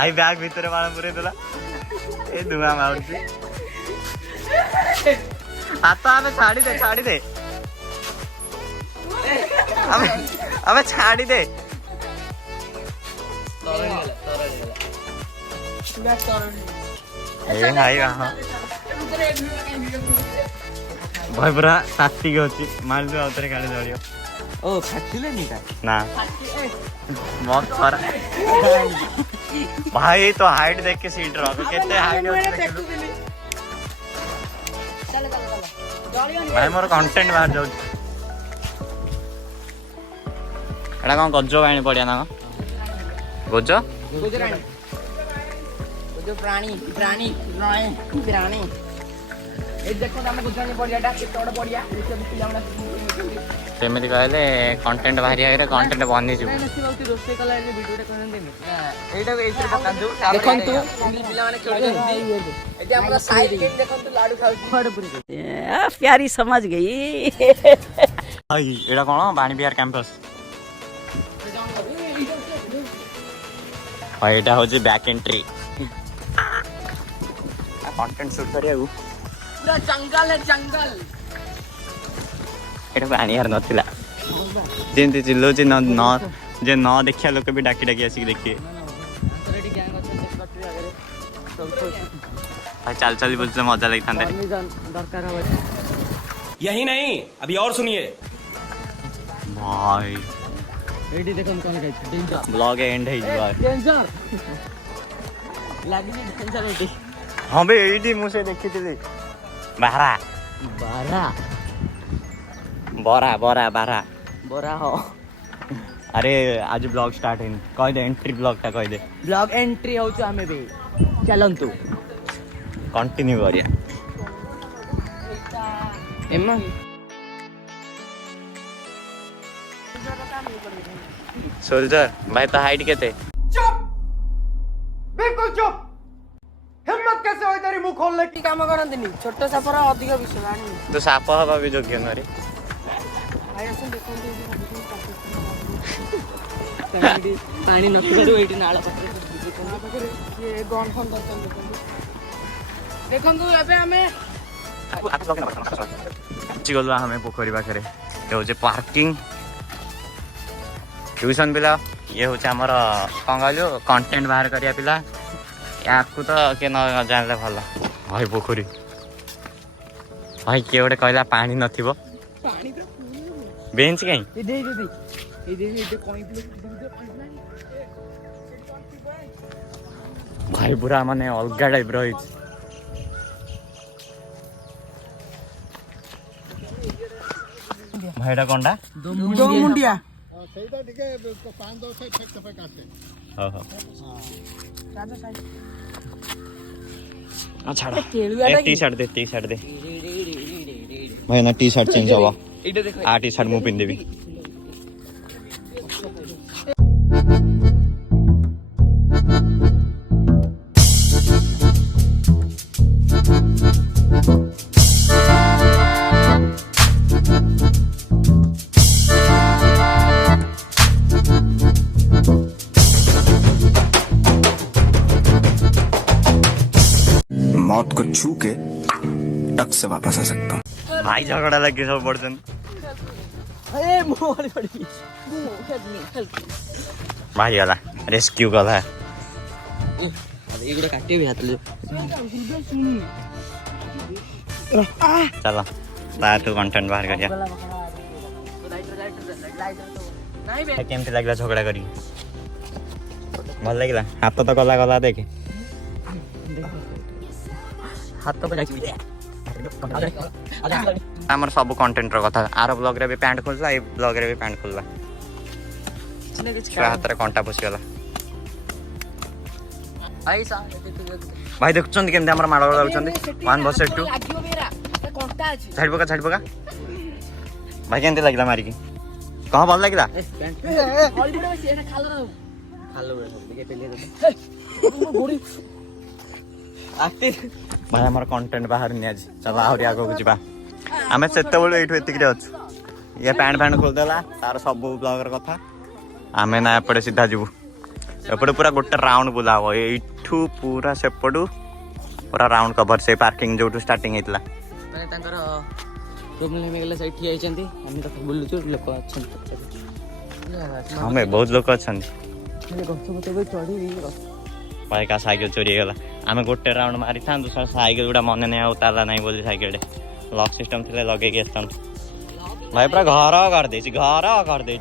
भाई बैग भीतर बाण पूरे देला ए धुआं मारुची आता अबे छाड़ी दे अबे छाड़ी दे ए हाय हां भाई पूरा ताती गयो मार दे उतरे काले जड़ियो ओ फाटिले नहीं का ना बहुत सारा भाई तो हाइट देख के सीट रखो कितने हाइट होते भाई मोर कंटेंट बाहर जाउ एडा कोन गज्जो बाणी पड़िया ना गज्जो प्राणी सेमती कहले कंटेंट बाहरी आगे कंटेंट बनी जी प्यारी समझ गई एटा कौन बाणी बिहार कैंपस एटा हो बैक एंट्री कंटेंट शूट करिया पूरा जंगल है जंगल एटा आनियार नथिला जेंति चिल्लो जे न जे न देखिया लोक भी डाकी डाकी आसी देखिए भाई चल चल बोलते मजा लगी था यही नहीं अभी और सुनिए भाई एडी देखम कोन गाइस डेंजर ब्लॉग एंड है यार डेंजर लागी डेंजर एडी हां बे एडी मुसे देखिथिले बारा बोरा हो अरे आज ब्लॉग स्टार्ट है कह दे एंट्री ब्लॉग ता कह दे ब्लॉग एंट्री हो छु हमें बे चलंतु कंटिन्यू करिया एम्मा सोल्जर भाई तो हाइट केते चुप बिल्कुल चुप हिम्मत कैसे होई तेरी मुंह खोलने की काम करंतनी छोटो सापर अधिक विषय जानी तो साप हवा भी योग्य न रे भाई असन देखो पानी नथुरू एठी नाला पत्रे ये गन फोन दर्शन देखंतु एबे हमें गलु हमें पोखरी पाखे ये हूँ पार्किंग ट्यूशन पिला ये हूँ आमर कौन कहलु कंटेंट बाहर करिया पिला या तो किए न जानले भल भाई पोखरी भाई किए गोटे कहला पानी नथिबो बेंच कहीं भाई पूरा माने अलगा टाइप रही भाईटा कौनटा दो मुंडिया ସେଇଟା ଟିକେ 5-10 ଫେକ୍ ଫେକ୍ ଆସେ छाड़ टी शर्ट दे भाई ना टी शर्ट चेंज हवा आ टी शर्ट मु पिन देबी मौत को छू के टक से वापस आ सकता हूँ भाई झगड़ा लगे सब पर्सन ए मोर पड़ी भाई वाला रेस्क्यू कला अरे एगुडा काटे भी हाथ ले चलो ता तू कंटेंट बाहर करिया नहीं बे केमती लागला झगड़ा करी भल लागला हाथ तो गला गला देखे हाथ तो जाई आमर सब कंटेंट रो कथा आर ब्लॉग रे भी पैंट खोलला ए ब्लॉग रे भी पैंट खोलला हाथ रे कंटा पसी गला भाई देखुछन केमते हमर माडा लाउछन 1 वर्सेस 2 छाड़ पका भाई केमते लागला मारी की कहां भल लागला भाई हमर कंटेंट बाहर नि आज चल आहुरी आगो को जिबा हमें सेते बेलु एठु एतिक रे अछु ये पैंट खोल देला तार सब ब्लॉगर कथा आमे ना एपड़े सीधा जीवु एपटे पूरा गोटे राउंड बुला हम एठू पूरा सेपटू पूरा राउंड कवर से पार्किंग जो स्टार्टिंग होता माने तांकर प्रॉब्लम हेगला से ठिया आइचंती हम तो बुलुचु लोक अछंती हमें बहुत लोग अच्छा मेरे गछ मते चढ़ी भाई का साइकिल चोरी गला आम गोटे राउंड मारी था दूसरा साइकिल गुड़ा मन नहीं उतारा नहीं बोली साइकिल लॉक सिस्टम थे लगे भाई पूरा घर कर दे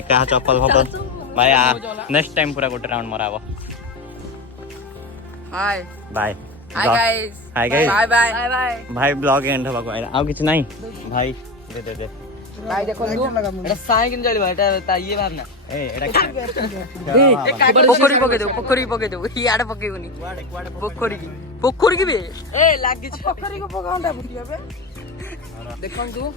क्या चप्पल फपल भाई नेक्स्ट टाइम पूरा गोटे राउंड मराब hi bye hi guys hi guys bye bye bye भाई ब्लॉग एंड हबा को आउ किछ नहीं भाई दे भाई देखो एटा साइकिल चली भाई एटा ये भावना ए ए पोखरी पके दो याड पकेउनी पोखरी की बे ए लागी पोखरी को पकांडा बुटिया बे देखन तू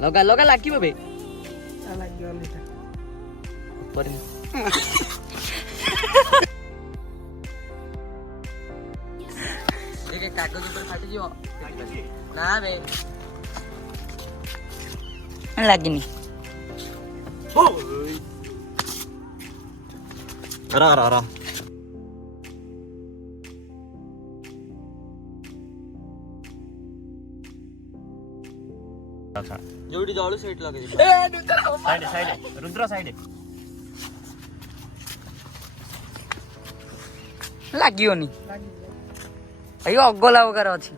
लगा लगा लागी बे लागी वालीटा पर एक कागज ऊपर फाटी जीव ना बे लागिनी रा जोड़ी जळू सेट लगे साइड रुद्र साइड लागियोनी अयो अगला वगर अछि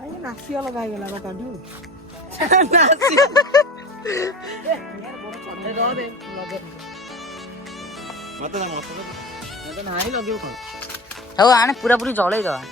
आई नासिया लगाई गेला बा काडू नासिया ए रो दे लगे मत नाही लगियो कोन हो आने पूरा पूरी जळै दवा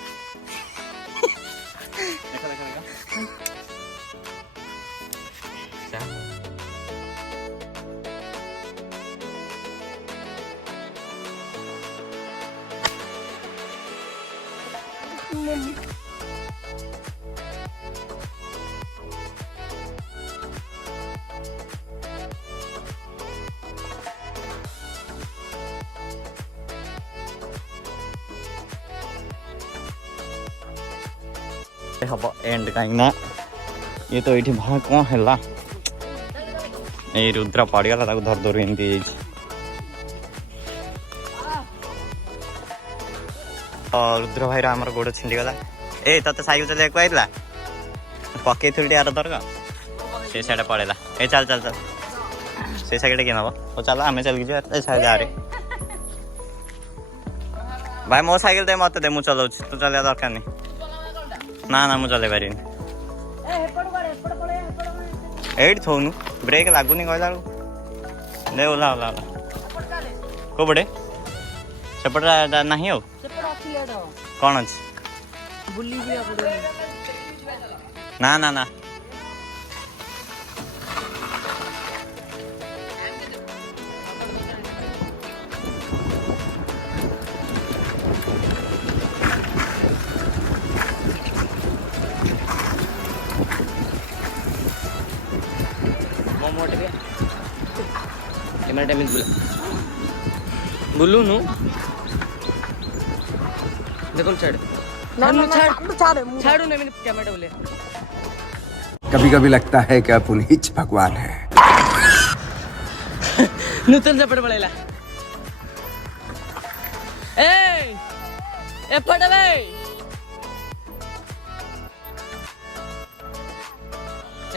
हम एंड कहीं ये तो ये भाग कौन है ये रुद्र पड़गला धर धर एमती रुद्र भाई आमर गोड़ छिंडीगला ए ते साइकिल चल कहला पकई थी यार दरक से साइड पड़ेगा ए चल चल चल से साइड किए नब चल आम चल जा भाई मो साइकिल दे मत दे मुझे चलाऊ तू चलिया दरकार नहीं ना मुझे चल पारि एट थोनु ब्रेक लगुनि कहला दे ओला ओला को पटे सेपटे ना हो कौन अच्छे ना ना ना कैमरा टाइम बुला बुलू नु देखो छाड़ ना ना छाड़ू नहीं मैंने कैमरा बोले कभी कभी लगता है कि आप उन्हीं भगवान है नूतन चपड़ पड़ेला ए पड़े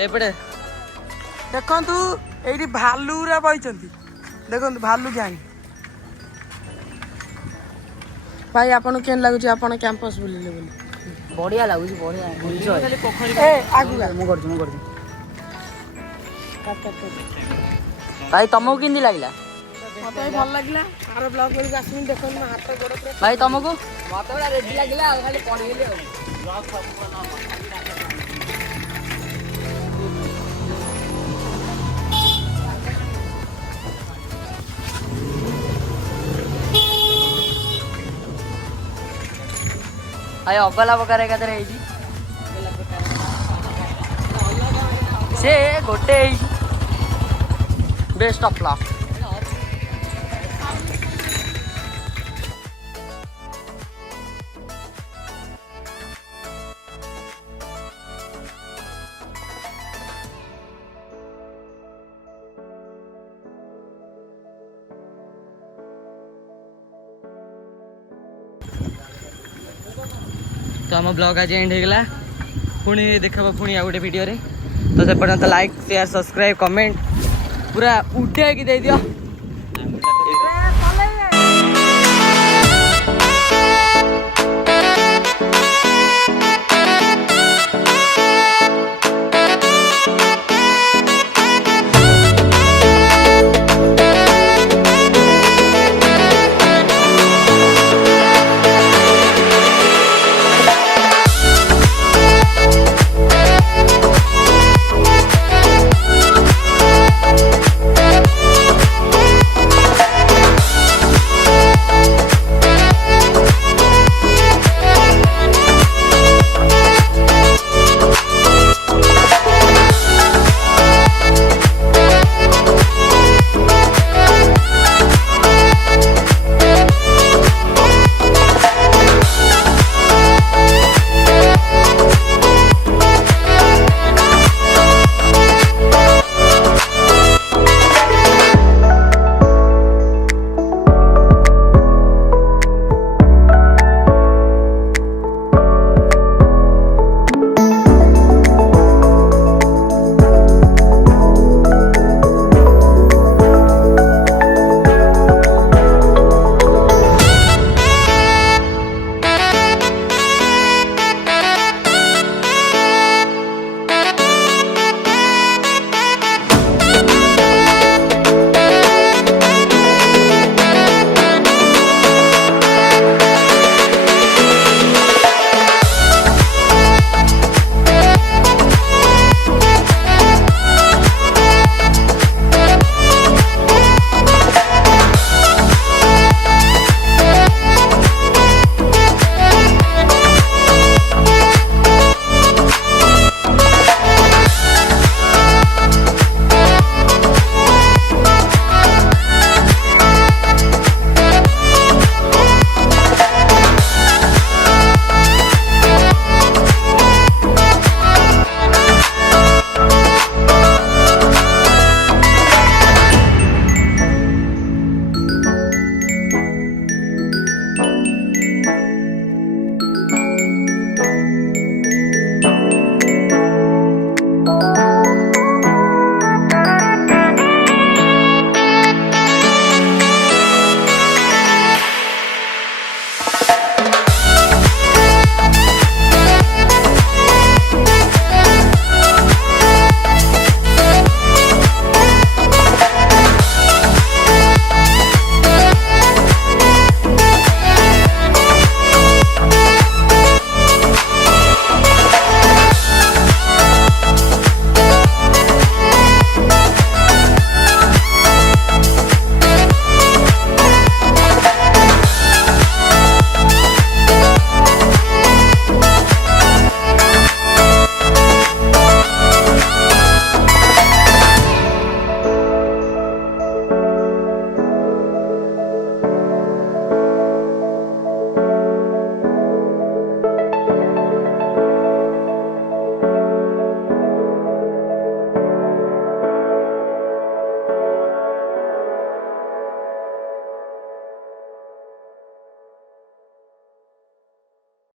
ए पड़े देखंतु एठी भालूरा बइचंती देखंतु भालू जाई भाई आपन केन लागुची आपन कैंपस बुलिले बोली बढ़िया लाଗୁଛି बढ़िया ए आगु ମୁଁ କରୁଛି भाई तुमको किंदी लागला ମତେ ବି ଭଲ ଲାଗିଲା ଆର ବ୍ଲଗ କରିକି ଆସିନି ଦେଖନ୍ତୁ ମୋ ହାତ ଗୋଡ଼ ପୁରା भाई तुमको ମତେ ପୁରା ରେଡି ଲାଗିଲା ଆଉ ଖାଲି ପଣେଇଲି ଆଉ भाई अगला प्रकार एकादरे ହେଇଛି से गोटे ହେଇଛି बेस्ट ऑफ लक तो आम ब्लॉग आज एंड होगा पुणी देखा पुणी आ गोटे वीडियो रे तो से पर्यंत लाइक शेयर सब्सक्राइब कमेंट पूरा उठे दे दियो।